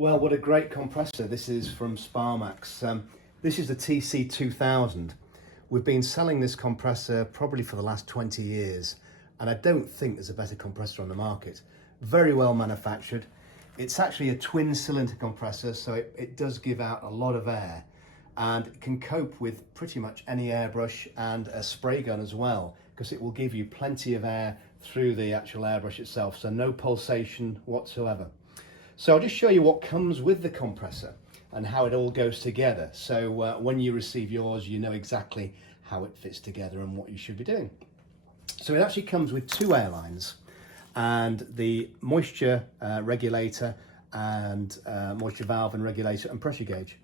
Well, what a great compressor this is from Sparmax. This is the TC-2000. We've been selling this compressor probably for the last 20 years, and I don't think there's a better compressor on the market. Very well manufactured. It's actually a twin cylinder compressor, so it does give out a lot of air, and it can cope with pretty much any airbrush and a spray gun as well, because it will give you plenty of air through the actual airbrush itself, so no pulsation whatsoever. So I'll just show you what comes with the compressor and how it all goes together. So when you receive yours, you know exactly how it fits together and what you should be doing. So it actually comes with two airlines and the moisture regulator and moisture valve and regulator and pressure gauge.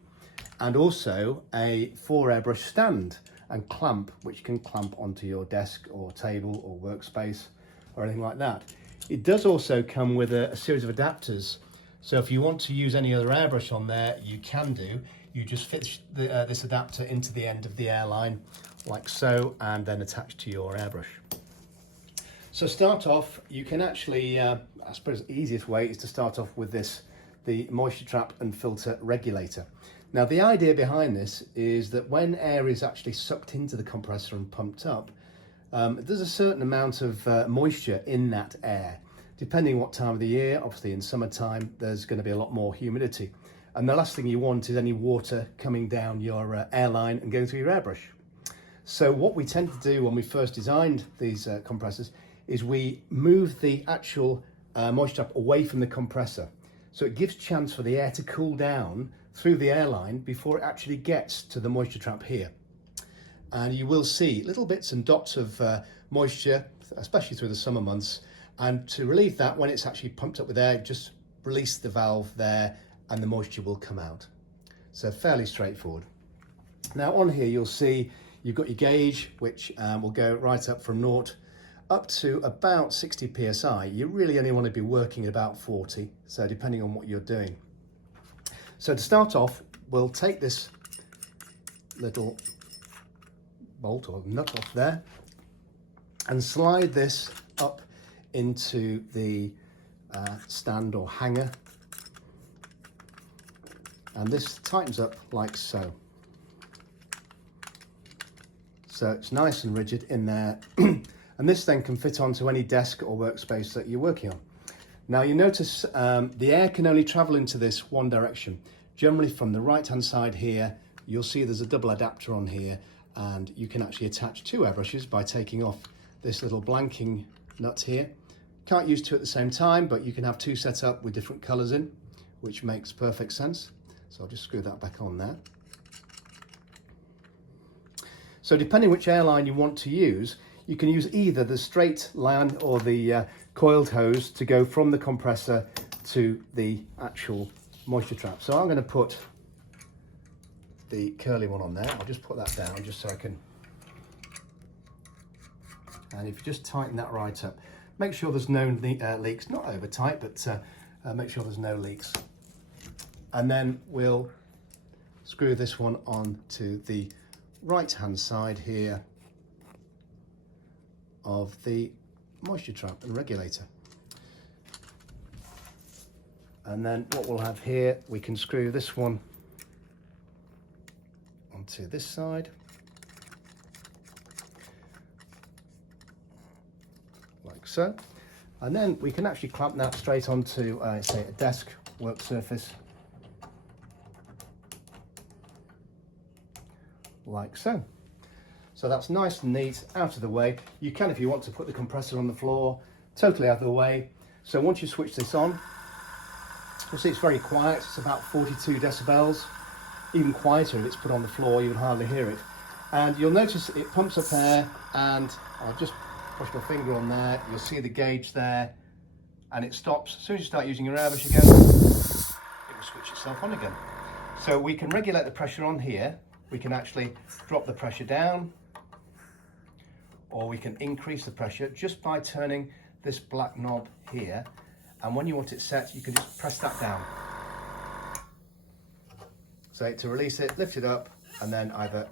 And also a 4 airbrush stand and clamp, which can clamp onto your desk or table or workspace or anything like that. It does also come with a series of adapters. So if you want to use any other airbrush on there, you can do. You just fit this adapter into the end of the airline like so, and then attach to your airbrush. So start off, you can actually, I suppose the easiest way is to start off with the moisture trap and filter regulator. Now the idea behind this is that when air is actually sucked into the compressor and pumped up, there's a certain amount of moisture in that air. Depending what time of the year, obviously in summertime, there's going to be a lot more humidity. And the last thing you want is any water coming down your airline and going through your airbrush. So what we tend to do when we first designed these compressors is we move the actual moisture trap away from the compressor. So it gives chance for the air to cool down through the airline before it actually gets to the moisture trap here. And you will see little bits and dots of moisture, especially through the summer months. And to relieve that, when it's actually pumped up with air, just release the valve there and the moisture will come out. So fairly straightforward. Now on here you'll see you've got your gauge, which will go right up from 0 up to about 60 psi. You really only want to be working at about 40, so depending on what you're doing. So to start off, we'll take this little bolt or nut off there and slide this up into the stand or hanger, and this tightens up like so. So it's nice and rigid in there and this then can fit onto any desk or workspace that you're working on. Now you notice the air can only travel into this one direction. Generally from the right hand side here, you'll see there's a double adapter on here, and you can actually attach two airbrushes by taking off this little blanking nut here. Can't use two at the same time, but you can have two set up with different colors in, which makes perfect sense. So I'll just screw that back on there. So depending which airline you want to use, you can use either the straight line or the coiled hose to go from the compressor to the actual moisture trap. So I'm going to put the curly one on there. I'll just put that down just so I can, and if you just tighten that right up, make sure there's no leaks, not over tight, but make sure there's no leaks. And then we'll screw this one on to the right hand side here of the moisture trap and regulator. And then what we'll have here, we can screw this one onto this side like so, and then we can actually clamp that straight onto say a desk work surface like so. So that's nice and neat, out of the way. You can, if you want, to put the compressor on the floor, totally out of the way. So once you switch this on, you'll see it's very quiet. It's about 42 decibels. Even quieter if it's put on the floor, you would hardly hear it. And you'll notice it pumps up air, and I'll just push my finger on there. You'll see the gauge there, and it stops. As soon as you start using your airbrush again, it will switch itself on again. So we can regulate the pressure on here. We can actually drop the pressure down, or we can increase the pressure just by turning this black knob here. And when you want it set, you can just press that down. So to release it, lift it up, and then either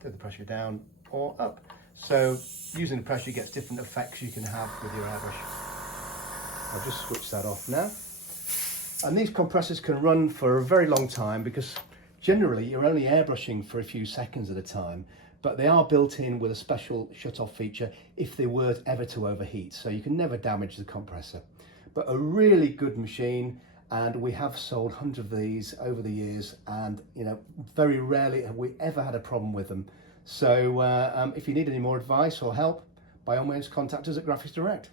turn the pressure down or up. So using the pressure gets different effects you can have with your airbrush. I'll just switch that off now. And these compressors can run for a very long time because generally you're only airbrushing for a few seconds at a time, but they are built in with a special shut-off feature if they were ever to overheat, so you can never damage the compressor. But a really good machine, and we have sold hundreds of these over the years, and very rarely have we ever had a problem with them. So if you need any more advice or help, by all means contact us at Graphics Direct.